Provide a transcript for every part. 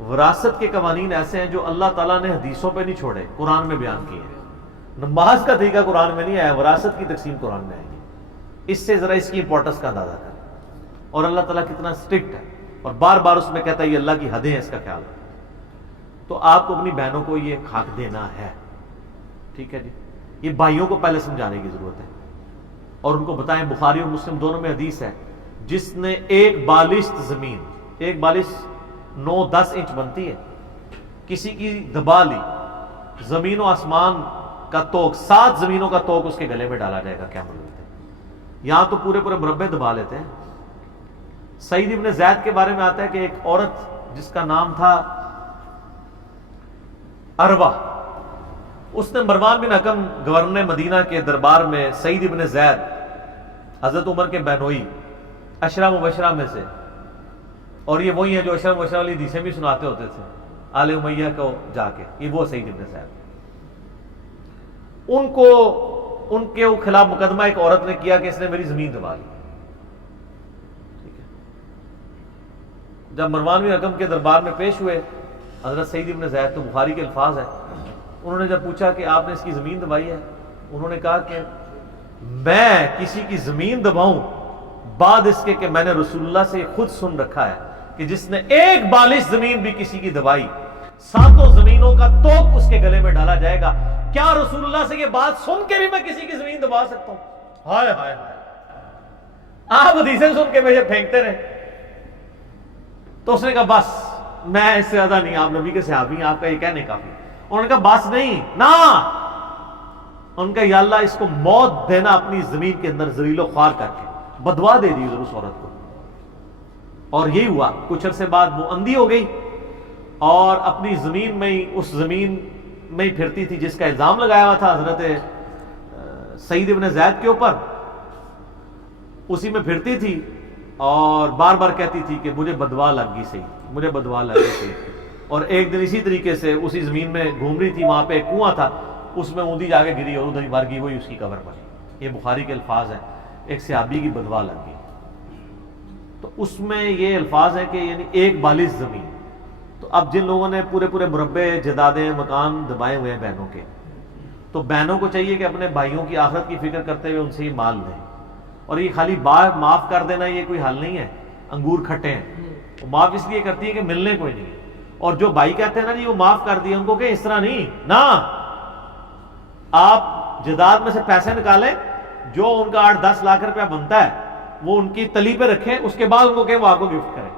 وراثت کے قوانین ایسے ہیں جو اللہ تعالیٰ نے حدیثوں پہ نہیں چھوڑے، قرآن میں بیان کیے ہیں۔ نماز کا طریقہ قرآن میں نہیں آیا، وراثت کی تقسیم قرآن میں آئی ہے۔ اس سے ذرا اس کی امپورٹنس کا اندازہ کریں، اور اللہ تعالیٰ کتنا اسٹرکٹ ہے، اور بار بار اس میں کہتا ہے یہ اللہ کی حدیں ہیں، اس کا خیال ہے۔ تو آپ کو اپنی بہنوں کو یہ حق دینا ہے، ٹھیک ہے جی۔ یہ بھائیوں کو پہلے سمجھانے کی ضرورت ہے، اور ان کو بتائیں، بخاری اور مسلم دونوں میں حدیث ہے، جس نے ایک بالشت زمین، ایک بالشت 9-10 انچ بنتی ہے، کسی کی دبا لی، زمین و آسمان کا توق، 7 زمینوں کا توق اس کے گلے میں ڈالا جائے گا قیامت کے دن۔ یہاں تو پورے پورے مربع دبا لیتے ہیں۔ سعید ابن زید کے بارے میں آتا ہے کہ ایک عورت جس کا نام تھا اروا، اس نے مروان بن حکم گورنر مدینہ کے دربار میں سعید ابن زید، حضرت عمر کے بہنوئی، عشرہ مبشرہ میں سے، اور یہ وہی ہیں جو عشرہ مبشرہ والی حدیثیں بھی سناتے ہوتے تھے آل امیہ کو جا کے، یہ وہ سعید ابن زید، ان کے خلاف مقدمہ ایک عورت نے کیا کہ اس نے میری زمین دبا لی، ٹھیک ہے۔ جب مروان بن حکم کے دربار میں پیش ہوئے حضرت سعید ابن زید، تو بخاری کے الفاظ ہیں، انہوں نے جب پوچھا کہ آپ نے اس کی زمین دبائی ہے، انہوں نے کہا کہ میں کسی کی زمین دباؤں بعد اس کے کہ میں نے رسول اللہ سے خود سن رکھا ہے کہ جس نے ایک بالش زمین بھی کسی کی دبائی، 7 زمینوں کا توق اس کے گلے میں ڈالا جائے گا۔ کیا رسول اللہ سے یہ بات سن کے بھی میں کسی کی زمین دبا سکتا ہوں؟ ہائے ہائے ہائے، آپ حدیثیں سن کے مجھے پھینکتے رہے۔ تو اس نے کہا بس میں اس سے زیادہ نہیں، آپ نبی کے صحابی ہیں، آپ کا یہ کہنے کافی۔ انہوں نے کہا بس نہیں نا، ان کا یا اللہ اس کو موت دینا اپنی زمین کے اندر ذلیل و خوار کر کے، بدوا دے دی اس عورت کو۔ اور یہی ہوا، کچھ عرصے بعد وہ اندھی ہو گئی، اور اپنی زمین میں ہی، اس زمین میں ہی پھرتی تھی جس کا الزام لگایا ہوا تھا حضرت سعید ابن زید کے اوپر، اسی میں پھرتی تھی، اور بار بار کہتی تھی کہ مجھے بدوا لگ گئی صحیح، مجھے بدوا لگ گئی صحیح۔ اور ایک دن اسی طریقے سے اسی زمین میں گھوم رہی تھی، وہاں پہ ایک کنواں تھا، اس میں اوندھی جا کے گری اور ادھر ہی مر گئی، وہی اس کی قبر پڑی۔ یہ بخاری کے الفاظ ہیں، ایک صحابی کی بدوا لگ گئی۔ تو اس میں یہ الفاظ ہیں کہ یعنی ایک بالش زمین۔ تو اب جن لوگوں نے پورے پورے مربع جدادیں مکان دبائے ہوئے ہیں بہنوں کے، تو بہنوں کو چاہیے کہ اپنے بھائیوں کی آخرت کی فکر کرتے ہوئے ان سے یہ مال لیں۔ اور یہ خالی بات معاف کر دینا یہ کوئی حل نہیں ہے، انگور کھٹے ہیں، وہ معاف اس لیے کرتی ہے کہ ملنے کوئی نہیں ہے۔ اور جو بھائی کہتے ہیں نا جی وہ معاف کر دیا، ان کو کہ اس طرح نہیں نا، آپ جداد میں سے پیسے نکالیں، جو ان کا 8-10 لاکھ روپیہ بنتا ہے وہ ان کی تلی پہ رکھیں، اس کے بعد ان کو کہ وہ آپ کو گفٹ کریں۔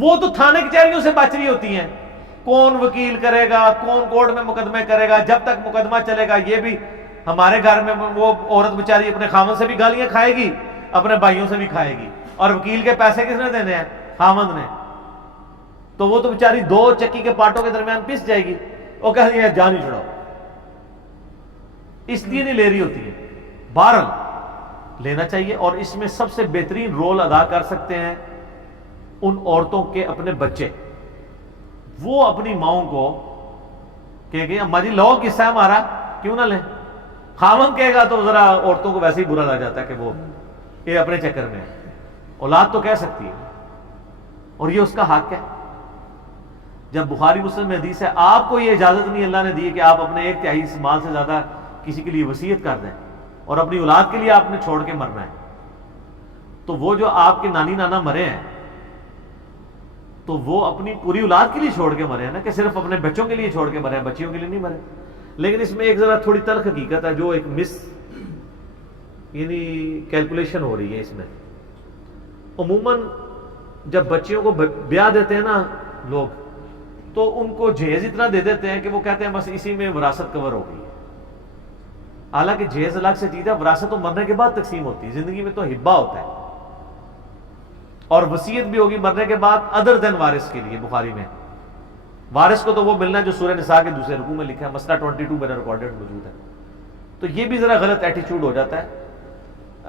وہ تو تھانے کچہریوں سے بچ رہی ہوتی ہیں، کون وکیل کرے گا، کون کورٹ میں مقدمے کرے گا، جب تک مقدمہ چلے گا۔ یہ بھی ہمارے گھر میں وہ عورت بیچاری اپنے خامن سے بھی گالیاں کھائے گی، اپنے بھائیوں سے بھی کھائے گی، اور وکیل کے پیسے کس نے دینے ہیں؟ خامن نے۔ تو وہ تو بیچاری 2 چکی کے پاٹوں کے درمیان پس جائے گی، وہ کہتی ہے جان ہی چھڑاؤ، اس لیے نہیں لے رہی ہوتی ہے۔ بہرحال لینا چاہیے، اور اس میں سب سے بہترین رول ادا کر سکتے ہیں ان عورتوں کے اپنے بچے۔ وہ اپنی ماؤں کو کہے گے اماں جی لو قصہ ہے ہمارا، کیوں نہ لیں؟ خاوند کہے گا تو ذرا عورتوں کو ویسے ہی برا لگ جاتا ہے کہ وہ یہ اپنے چکر میں ہے۔ اولاد تو کہہ سکتی ہے، اور یہ اس کا حق ہے۔ جب بخاری مسلم میں حدیث ہے، آپ کو یہ اجازت نہیں اللہ نے دی کہ آپ اپنے 1/3 مال سے زیادہ کسی کے لیے وصیت کر دیں، اور اپنی اولاد کے لیے آپ نے چھوڑ کے مرنا ہے۔ تو وہ جو آپ کے نانی نانا مرے ہیں، تو وہ اپنی پوری اولاد کے لیے چھوڑ کے مرے ہیں نا، کہ صرف اپنے بچوں کے لیے چھوڑ کے مرے ہیں، بچیوں کے لیے نہیں مرے۔ لیکن اس میں ایک ذرا تھوڑی تلخ حقیقت ہے، جو ایک یعنی کیلکولیشن ہو رہی ہے اس میں۔ عموماً جب بچیوں کو بیاہ دیتے ہیں نا لوگ، تو ان کو جہیز اتنا دے دیتے ہیں کہ وہ کہتے ہیں بس اسی میں وراثت کور ہو گئی ہے۔ حالانکہ جہیز الگ سے چیز ہے، وراثت تو مرنے کے بعد تقسیم ہوتی ہے، زندگی میں تو ہبہ ہوتا ہے، اور وصیت بھی ہوگی مرنے کے بعد ادر دین وارث کے لیے۔ بخاری میں وارث کو تو وہ ملنا ہے جو سورہ نساء کے دوسرے رکوع میں لکھا ہے، مسئلہ 22 میرا ریکارڈڈ موجود ہے۔ تو یہ بھی ذرا غلط ایٹیچیوڈ ہو جاتا ہے۔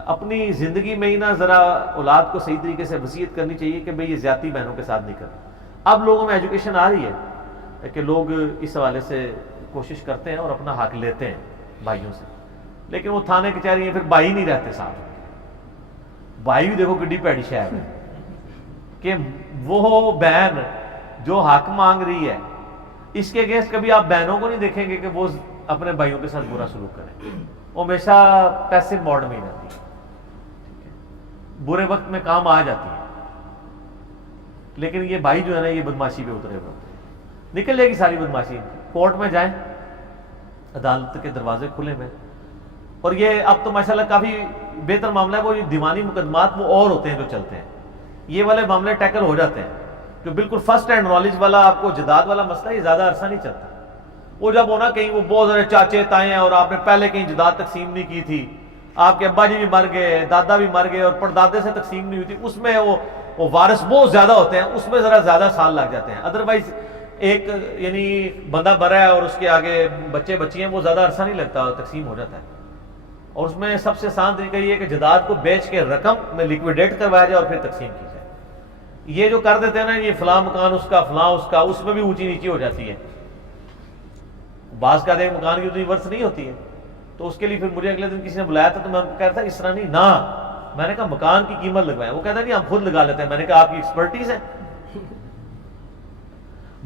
اپنی زندگی میں ہی نا ذرا اولاد کو صحیح طریقے سے وصیت کرنی چاہیے کہ بھئی یہ زیادتی بہنوں کے ساتھ نہیں کرنا۔ اب لوگوں میں ایجوکیشن آ رہی ہے کہ لوگ اس حوالے سے کوشش کرتے ہیں اور اپنا حق لیتے ہیں بھائیوں سے، لیکن وہ تھانے کچہری ہیں، پھر بھائی نہیں رہتے ساتھ۔ بھائی بھی دیکھو کڈی پیڑی شہر ہے، کہ وہ بہن جو حق مانگ رہی ہے اس کے اگینسٹ کبھی آپ بہنوں کو نہیں دیکھیں گے کہ وہ اپنے بھائیوں کے ساتھ برا سلوک کریں. وہ ہمیشہ پیسو موڈ میں ہی رہتی ہے, برے وقت میں کام آ جاتی ہے. لیکن یہ بھائی جو ہے نا یہ بدماشی پہ اترے ہوئے ہوتے ہیں. نکل جائے گی ساری بدماشی. کورٹ میں جائیں, عدالت کے دروازے کھلے میں, اور یہ اب تو ماشاءاللہ کافی بہتر معاملہ ہے. وہ دیوانی مقدمات وہ اور ہوتے ہیں جو چلتے ہیں, یہ والے معاملے ٹیکل ہو جاتے ہیں. جو بالکل فرسٹ ہینڈ نالج والا آپ کو جداد والا مسئلہ یہ زیادہ عرصہ نہیں چلتا. وہ جب ہونا کہیں وہ بہت سارے چاچے تائیں ہیں اور آپ نے پہلے کہیں جداد تقسیم نہیں کی تھی, آپ کے ابا جی بھی مر گئے, دادا بھی مر گئے اور پردادے سے تقسیم نہیں ہوئی تھی, اس میں وہ وارث بہت زیادہ ہوتے ہیں, اس میں ذرا زیادہ سال لگ جاتے ہیں. ادروائز ایک یعنی بندہ مرا ہے اور اس کے آگے بچے بچی ہیں, وہ زیادہ عرصہ نہیں لگتا, تقسیم ہو جاتا ہے. اور اس میں سب سے آسان طریقہ یہ ہے کہ جداد کو بیچ کے رقم میں لکویڈیٹ کروایا جائے اور پھر تقسیم کی جائے. یہ جو کر دیتے ہیں نا, یہ فلاں مکان اس کا, فلاں اس کا, اس میں بھی اونچی نیچی ہو جاتی ہے. بعض کا ایک مکان کی اتنی ورث نہیں ہوتی ہے. تو اس کے لیے پھر مجھے اگلے دن کسی نے بلایا تھا, تو میں ان کو کہہ رہا تھا اس طرح نہیں نا. میں نے کہا مکان کی قیمت لگوائیں. وہ کہتا نہیں ہم خود لگا لیتے ہیں. میں نے کہا آپ کی ایکسپرٹیز ہے,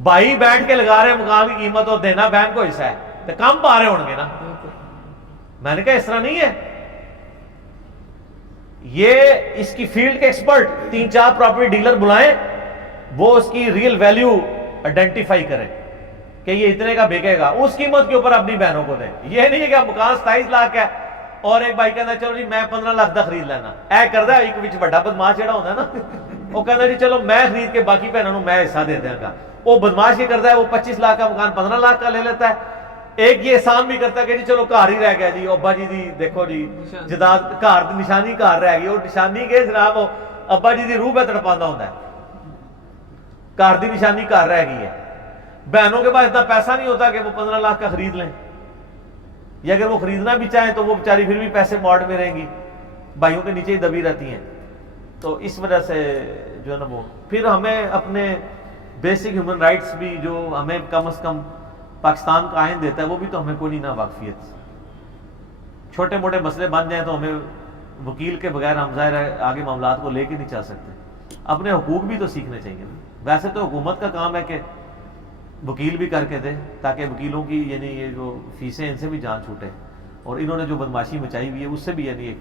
بھائی بیٹھ کے لگا رہے مکان کی قیمت اور دینا بہن کو حصہ ہے, تو کم پا رہے ہوں گے نا. میں نے کہا اس طرح نہیں ہے. یہ اس کی فیلڈ کے ایکسپرٹ 3-4 پراپرٹی ڈیلر بلائیں, وہ اس کی ریئل ویلیو آئیڈینٹیفائی کریں کہ یہ اتنے کا بکے گا, اس قیمت کے اوپر اپنی بہنوں کو دیں. یہ نہیں ہے کہ مکان 27 لاکھ ہے اور ایک بھائی کہنا چلو جی میں 15 لاکھ کا خرید لینا. اے کردا ایک وچ بڑا بدماش جڑا ہوندا ہے نا, وہ کہنا جی چلو میں خرید کے باقی بہنوں کو میں حصہ دے دیں گا. وہ بدماش یہ کرتا ہے, وہ 25 لاکھ کا مکان 15 لاکھ کا لے لیتا ہے. ایک یہ احسان بھی کرتا ہے کہ جی چلو گھر ہی رہ گیا جی, ابا جی دی دیکھو جی جداد گھر دی نشانی گھر رہ گئی. اور نشانی کے جناب وہ ابا جی دی روح پہ تڑپانا ہوتا ہے, گھر دی نشانی گھر رہ گئی ہے. بہنوں کے پاس اتنا پیسہ نہیں ہوتا کہ وہ 15 لاکھ کا خرید لیں, یا اگر وہ خریدنا بھی چاہیں تو وہ بیچاری پھر بھی پیسے موڈ میں رہیں گی, بھائیوں کے نیچے ہی دبی رہتی ہیں. تو اس وجہ سے جو ہے نا وہ پھر ہمیں اپنے بیسک ہیومن رائٹس بھی جو ہمیں کم از کم پاکستان کا آئین دیتا ہے وہ بھی تو ہمیں کوئی نہیں نا واقفیت. چھوٹے موٹے مسئلے بن جائیں تو ہمیں وکیل کے بغیر ہم ظاہر ہے آگے معاملات کو لے کے نہیں چل سکتے. اپنے حقوق بھی تو سیکھنے چاہیے. ویسے تو حکومت کا کام ہے کہ وکیل بھی کر کے دے تاکہ وکیلوں کی یعنی یہ جو فیسیں ان سے بھی جان چھوٹے, اور انہوں نے جو بدماشی مچائی ہوئی ہے اس سے بھی یعنی ایک